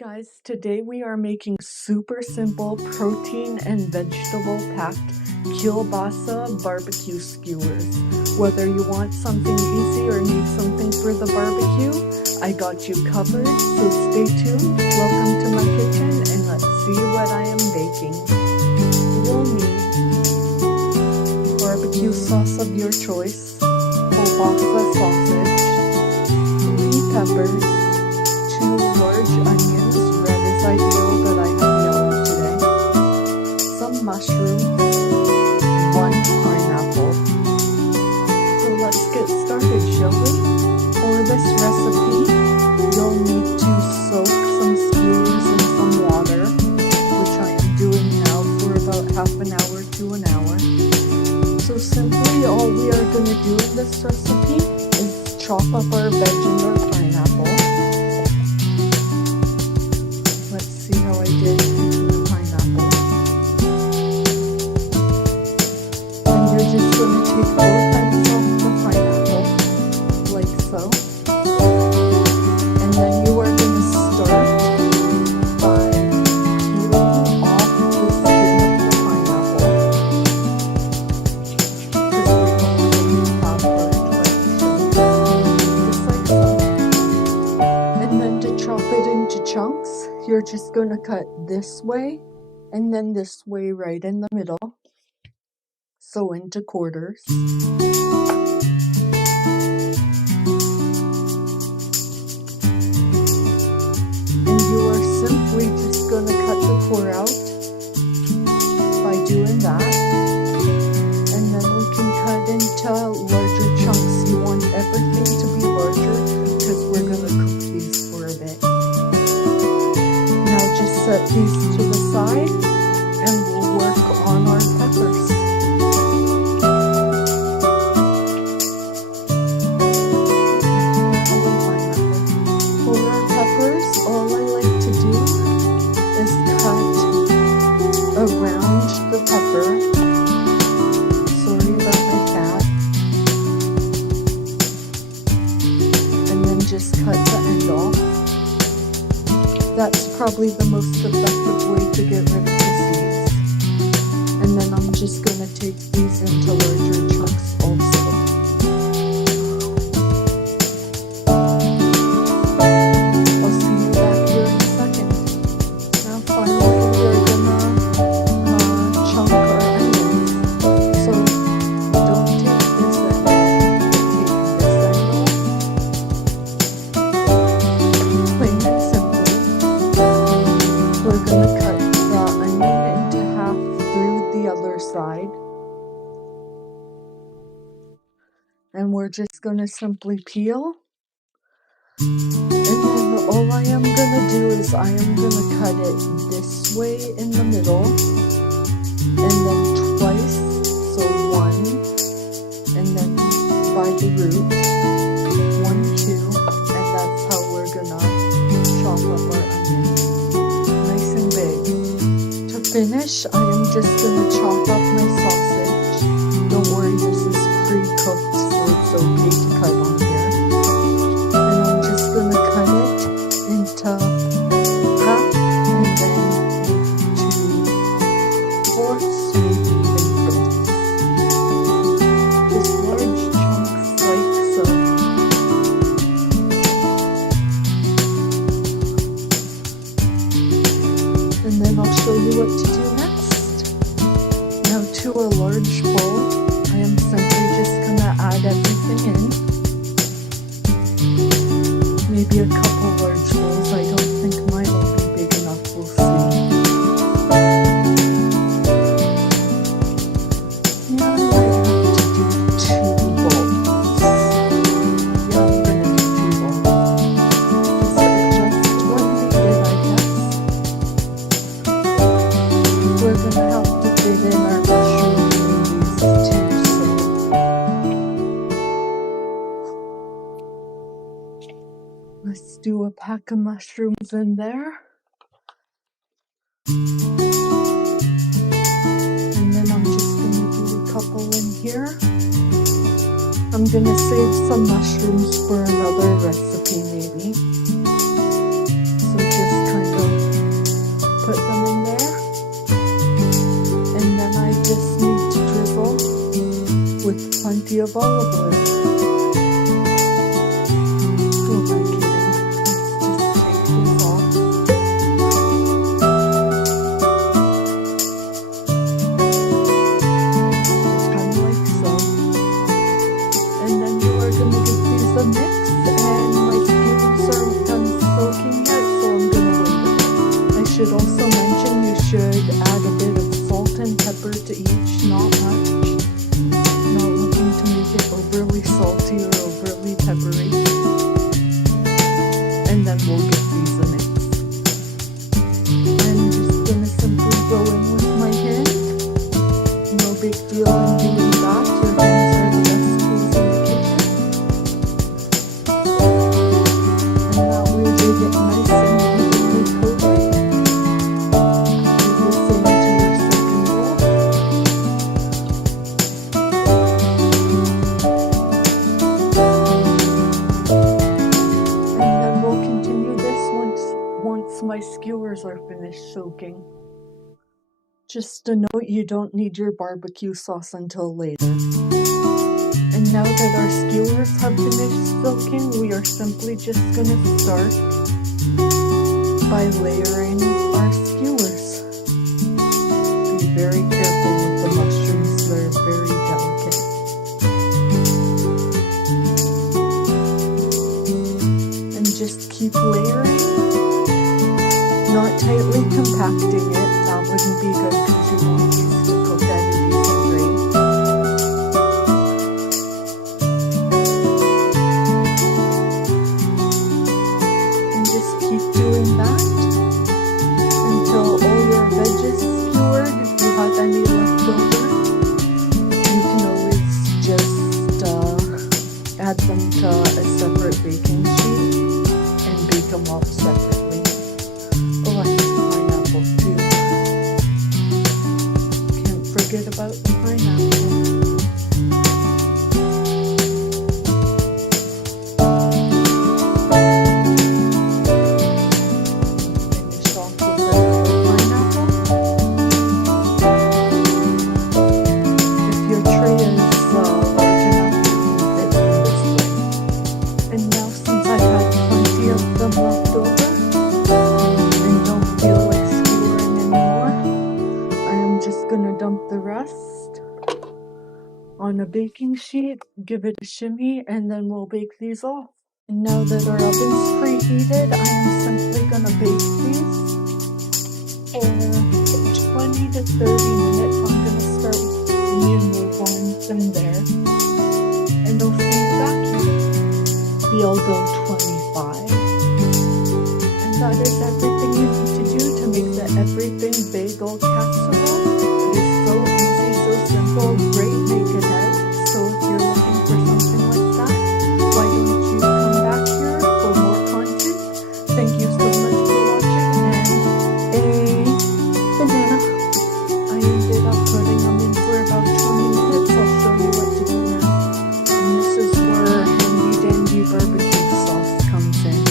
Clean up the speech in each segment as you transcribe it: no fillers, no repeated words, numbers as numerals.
Guys, today we are making super simple protein and vegetable packed Kolbassa barbecue skewers. Whether you want something easy or need something for the barbecue, I got you covered, so stay tuned. Welcome to my kitchen and let's see what I am baking. You'll need barbecue sauce of your choice, Kolbassa sausage, 3 peppers, 2 large onions, red is ideal, but I have yellow today, some mushrooms, 1 pineapple. So let's get started, shall we? For this recipe, you'll need to soak some skewers in some water, which I am doing now for about half an hour to an hour. So simply, all we are going to do in this recipe is chop up our veg and our pineapple. Let's see how I did using the pineapple. And you're just going to take both ends off the pineapple, like so. And then you are going to start by peeling off the skin of the pineapple. Because we don't want it to have burnt like just like so. And then to chop it into chunks, you're just going to cut this way and then this way right in the middle, so into quarters. And you are simply just going to cut the core out by doing that. And then we can cut into larger chunks. You want everything to be larger because we're going to cook these for a bit. Now just set these to the side and we'll work on our peppers. For our peppers, all I like to do is cut around the pepper. Sorry about my cat. And then just cut the end off. That's probably the most effective way to get rid of the seeds. And then I'm just going to take these into larger chunks also. I'll see you back here in a second. Now finally we're going to chunk our onions. So don't take this end off, take this end off. Plain and simple. We're going to cut the onion into half through the other side. And we're just going to simply peel. And then all I am going to do is I am going to cut it this way in the middle. And then twice. So 1. And then by the root. 1, 2. And that's how we're going to chop up our onions. Nice and big. To finish, I am just going to chop up my sausage. Don't worry, this is pre-cooked, so it's okay to cut on here. And I'm just going to cut it into half and then into 4ths, maybe even 5ths. Just large chunks like so. And then I'll show you what to do next. Now to a large bowl, I am simply just going to add everything in. Maybe a couple large bowls. I don't think mine will be big enough. We'll see. Yeah, I might have to do 2 bowls. Yeah, I'm going to do 2 bowls. Just what needed, I guess. We're going to have to fit in our mushrooms in these too, so let's do a pack of mushrooms in there. And then I'm just going to do a couple in here. I'm going to save some mushrooms for another recipe maybe. So just kind of of olive oil. Who am I kidding? Let's just take these off. Kind of like so. And then you are going to give these a mix, and my skewers aren't done soaking yet, so I'm going to wait a bit. I should also mention you should add a bit of salt and pepper to each, not much. Not looking to make it overly salty or overly peppery. And then we'll give these a mix. I'm just going to simply go in with my hand. No big deal in doing that. Your hands are the best tools in the kitchen. And that way they get nice and evenly coated. Do the same to your second bowl. And then we'll continue this once my skewers are finished soaking. Just a note, you don't need your barbecue sauce until later. And now that our skewers have finished soaking, we are simply just going to start by layering our skewers. Be very careful with the mushrooms, they're very delicate. And just keep layering, not tightly compacting it. That wouldn't be good because you want these to cook at a decent rate. And just keep doing that until all your veggies skewered. If you have any left over, you can always just add them to a separate baking sheet and bake them off separately. Oh, I have pineapple too. Can't forget about the pineapple. Finish off with another pineapple. If your tray is large enough, you can fit them this way. And now, since I had plenty of them left over, and don't feel like skewering anymore, I am just gonna dump the rest on a baking sheet, give it a shimmy, and then we'll bake these off. And now that our oven's preheated, I am simply gonna bake these for 20 to 30 minutes. I'm gonna start with the medium ones in there, and I'll see you back here. Maybe I'll go 25. And that is everything you need to do to make the everything bagel casserole. It is so easy, so simple, great make ahead. So if you're looking for something like that, why don't you come back here for more content? Thank you so much for watching, and a banana. I ended up putting them in for about 20 minutes. I'll show you what to do now. And this is where handy dandy barbecue sauce comes in.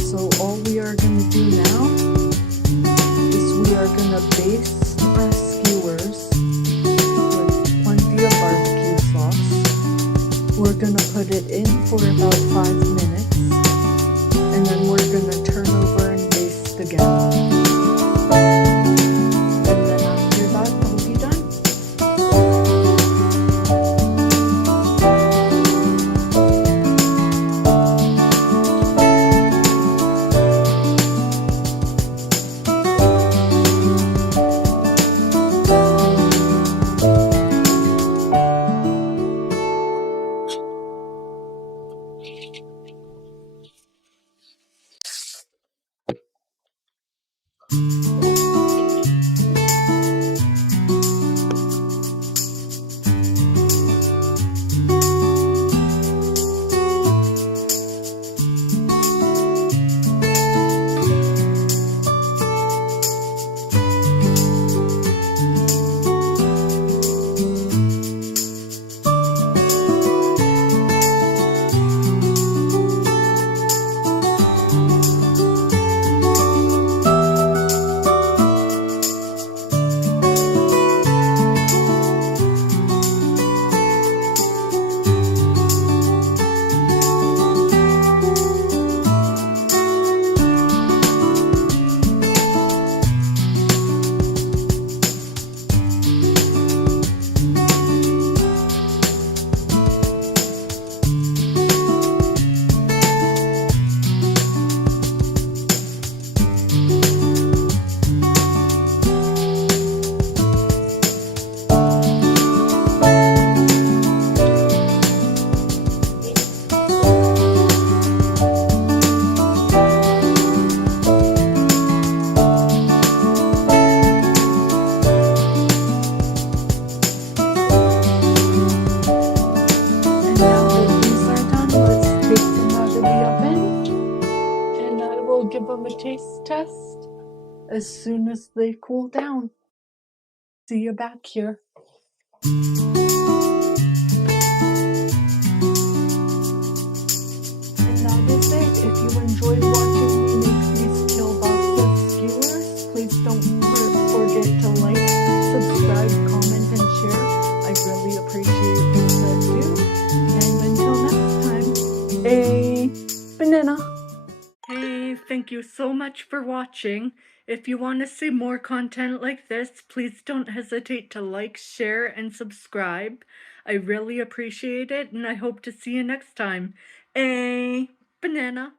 So all we are going to do now is we are going to baste our skewers with plenty of barbecue sauce. We're going to put it in for about 5 minutes, and then we're going to turn over and baste again. And then after that, we'll be done. test as soon as they cool down. See you back here. And that is it. If you enjoyed watching me make these Kolbassa skewers, please don't forget to like, subscribe, comment, and share. I really appreciate those that do. And until next time, a banana. Hey, thank you so much for watching. If you want to see more content like this, please don't hesitate to like, share, and subscribe. I really appreciate it, and I hope to see you next time. A banana.